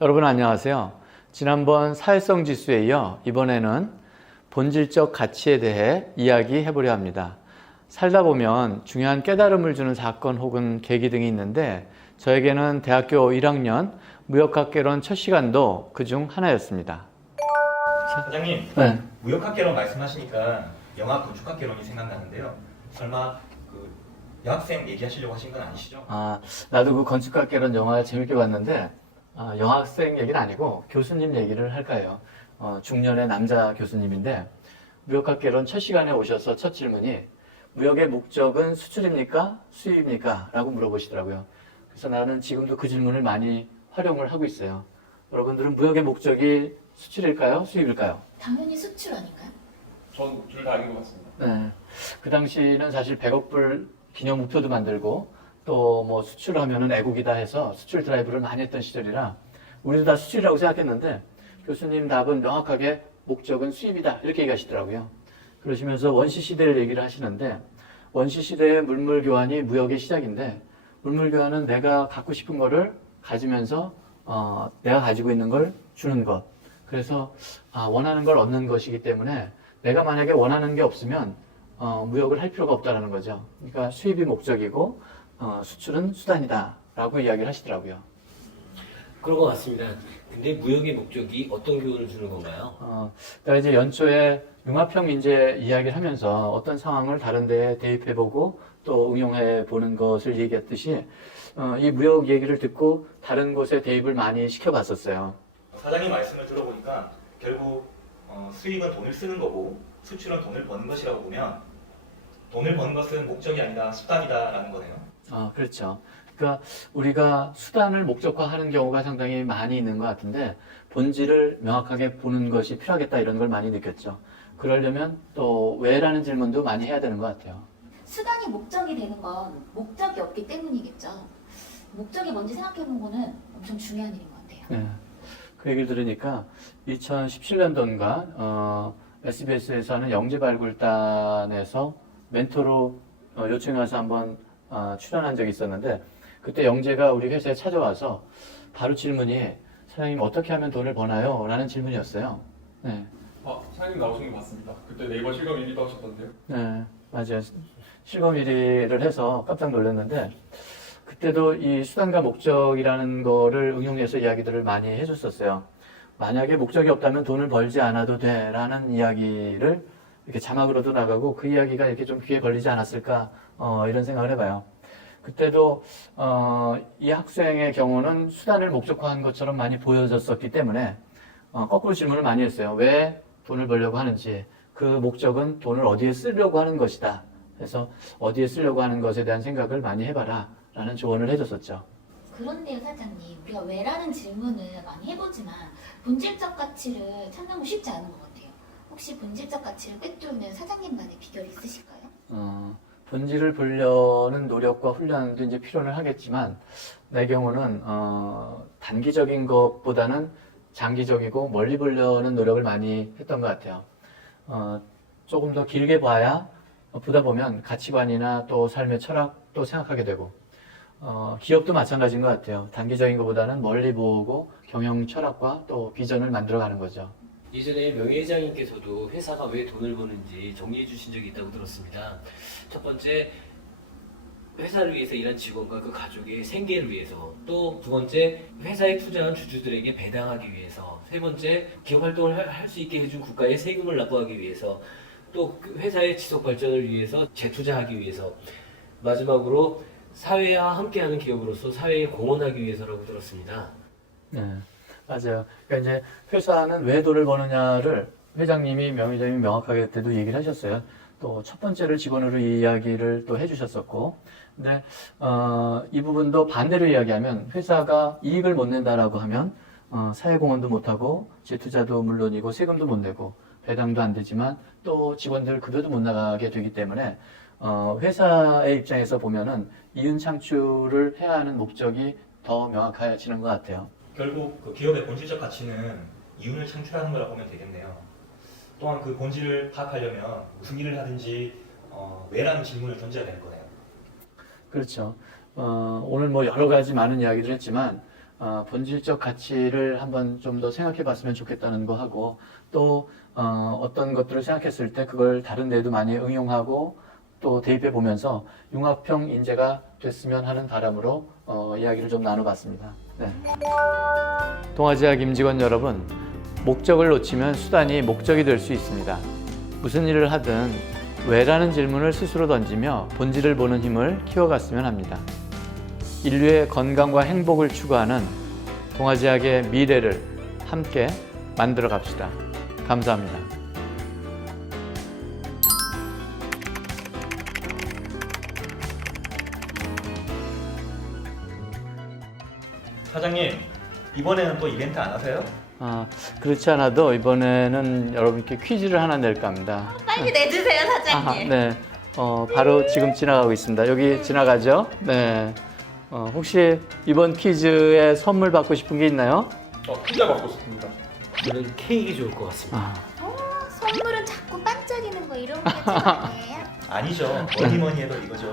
여러분 안녕하세요. 지난번 사회성 지수에 이어 이번에는 본질적 가치에 대해 이야기해 보려 합니다. 살다 보면 중요한 깨달음을 주는 사건 혹은 계기 등이 있는데 저에게는 대학교 1학년 무역학개론 첫 시간도 그중 하나였습니다. 사장님, 네. 무역학개론 말씀하시니까 영화 건축학개론이 생각나는데요. 설마 그 여학생 얘기하시려고 하신 건 아니시죠? 나도 그 건축학개론 영화 재밌게 봤는데 여학생 얘기는 아니고 교수님 얘기를 할까요? 중년의 남자 교수님인데 무역학개론 첫 시간에 오셔서 첫 질문이 무역의 목적은 수출입니까? 수입입니까? 라고 물어보시더라고요. 그래서 나는 지금도 그 질문을 많이 활용을 하고 있어요. 여러분들은 무역의 목적이 수출일까요? 수입일까요? 당연히 수출 아닌가요? 전 둘 다 아닌 것 같습니다. 네. 그 당시는 사실 100억 불 기념 우표도 만들고 또 뭐 수출을 하면은 애국이다 해서 수출 드라이브를 많이 했던 시절이라 우리도 다 수출이라고 생각했는데 교수님 답은 명확하게 목적은 수입이다 이렇게 얘기하시더라고요. 그러시면서 원시 시대를 얘기를 하시는데 원시 시대의 물물 교환이 무역의 시작인데 물물 교환은 내가 갖고 싶은 거를 가지면서 내가 가지고 있는 걸 주는 것. 그래서 원하는 걸 얻는 것이기 때문에 내가 만약에 원하는 게 없으면 무역을 할 필요가 없다는 거죠. 그러니까 수입이 목적이고 수출은 수단이다 라고 이야기를 하시더라고요. 그런 것 같습니다. 근데 무역의 목적이 어떤 교훈을 주는 건가요? 내가 이제 연초에 융합형 인재 이야기를 하면서 어떤 상황을 다른 데에 대입해보고 또 응용해 보는 것을 얘기했듯이 이 무역 얘기를 듣고 다른 곳에 대입을 많이 시켜봤었어요. 사장님 말씀을 들어보니까 결국 수입은 돈을 쓰는 거고 수출은 돈을 버는 것이라고 보면 돈을 버는 것은 목적이 아니다 수단이다라는 거네요. 그렇죠. 그러니까 우리가 수단을 목적화하는 경우가 상당히 많이 있는 것 같은데 본질을 명확하게 보는 것이 필요하겠다 이런 걸 많이 느꼈죠. 그러려면 또 왜라는 질문도 많이 해야 되는 것 같아요. 수단이 목적이 되는 건 목적이 없기 때문이겠죠. 목적이 뭔지 생각해보는 거는 엄청 중요한 일인 것 같아요. 네. 그 얘기를 들으니까 2017년도인가 SBS에서 하는 영재발굴단에서 멘토로 요청이 와서 한번 출연한 적이 있었는데 그때 영재가 우리 회사에 찾아와서 바로 질문이 사장님 어떻게 하면 돈을 버나요? 라는 질문이었어요. 네. 사장님 나오신 거 봤습니다. 그때 네이버 실검 1위도 하셨던데요. 네, 맞아요. 실검 1위를 해서 깜짝 놀랐는데 그때도 이 수단과 목적이라는 거를 응용해서 이야기들을 많이 해줬었어요. 만약에 목적이 없다면 돈을 벌지 않아도 돼 라는 이야기를 이렇게 자막으로도 나가고 그 이야기가 이렇게 좀 귀에 걸리지 않았을까 이런 생각을 해봐요. 그때도 이 학생의 경우는 수단을 목적화한 것처럼 많이 보여졌었기 때문에 거꾸로 질문을 많이 했어요. 왜 돈을 벌려고 하는지, 그 목적은 돈을 어디에 쓰려고 하는 것이다. 그래서 어디에 쓰려고 하는 것에 대한 생각을 많이 해봐라 라는 조언을 해줬었죠. 그런데요, 사장님. 우리가 왜라는 질문을 많이 해보지만 본질적 가치를 찾는 건 쉽지 않은 것 같아요. 혹시 본질적 가치를 꿰뚫는 사장님만의 비결이 있으실까요? 본질을 보려는 노력과 훈련도 이제 필요는 하겠지만 내 경우는 단기적인 것보다는 장기적이고 멀리 보려는 노력을 많이 했던 것 같아요. 조금 더 길게 봐야 보다 보면 가치관이나 또 삶의 철학도 생각하게 되고 기업도 마찬가지인 것 같아요. 단기적인 것보다는 멀리 보고 경영 철학과 또 비전을 만들어가는 거죠. 예전에 명예회장님께서도 회사가 왜 돈을 버는지 정리해 주신 적이 있다고 들었습니다. 첫 번째, 회사를 위해서 일한 직원과 그 가족의 생계를 위해서, 또 두 번째, 회사에 투자한 주주들에게 배당하기 위해서, 세 번째, 기업 활동을 할 수 있게 해준 국가에 세금을 납부하기 위해서, 또 그 회사의 지속 발전을 위해서 재투자하기 위해서, 마지막으로 사회와 함께하는 기업으로서 사회에 공헌하기 위해서라고 들었습니다. 네, 맞아요. 그러니까 이제 회사는 왜 돈을 버느냐를 회장님이 명의장님이 명확하게 그때도 얘기를 하셨어요. 또 첫 번째를 직원으로 이야기를 또 해주셨었고, 근데 이 부분도 반대로 이야기하면 회사가 이익을 못 낸다라고 하면 사회공헌도 못하고 재투자도 물론이고 세금도 못 내고 배당도 안 되지만 또 직원들 급여도 못 나가게 되기 때문에 회사의 입장에서 보면은 이윤 창출을 해야 하는 목적이 더 명확해지는 것 같아요. 결국 그 기업의 본질적 가치는 이윤을 창출하는 거라고 보면 되겠네요. 또한 그 본질을 파악하려면 무슨 일을 하든지 왜라는 질문을 던져야 되는 거네요. 그렇죠. 오늘 뭐 여러 가지 많은 이야기를 했지만 본질적 가치를 한번 좀 더 생각해 봤으면 좋겠다는 거 하고 또 어떤 것들을 생각했을 때 그걸 다른 데도 많이 응용하고 또 대입해 보면서 융합형 인재가 됐으면 하는 바람으로 이야기를 좀 나눠봤습니다. 네. 동아지아 임직원 여러분, 목적을 놓치면 수단이 목적이 될 수 있습니다. 무슨 일을 하든 왜라는 질문을 스스로 던지며 본질을 보는 힘을 키워갔으면 합니다. 인류의 건강과 행복을 추구하는 동아지아의 미래를 함께 만들어 갑시다. 감사합니다. 사장님, 이번에는 또 이벤트 안 하세요? 그렇지 않아도 이번에는 여러분께 퀴즈를 하나 낼까 합니다. 빨리 내주세요, 사장님. 네. 바로 지금 지나가고 있습니다. 여기 지나가죠? 네. 혹시 이번 퀴즈에 선물 받고 싶은 게 있나요? 피자 먹고 싶습니다. 저는 케이크 좋을 것 같습니다. 선물은 자꾸 반짝이는 거 이런 거 아니에요? 아니죠. 뭐니 해도 이거죠.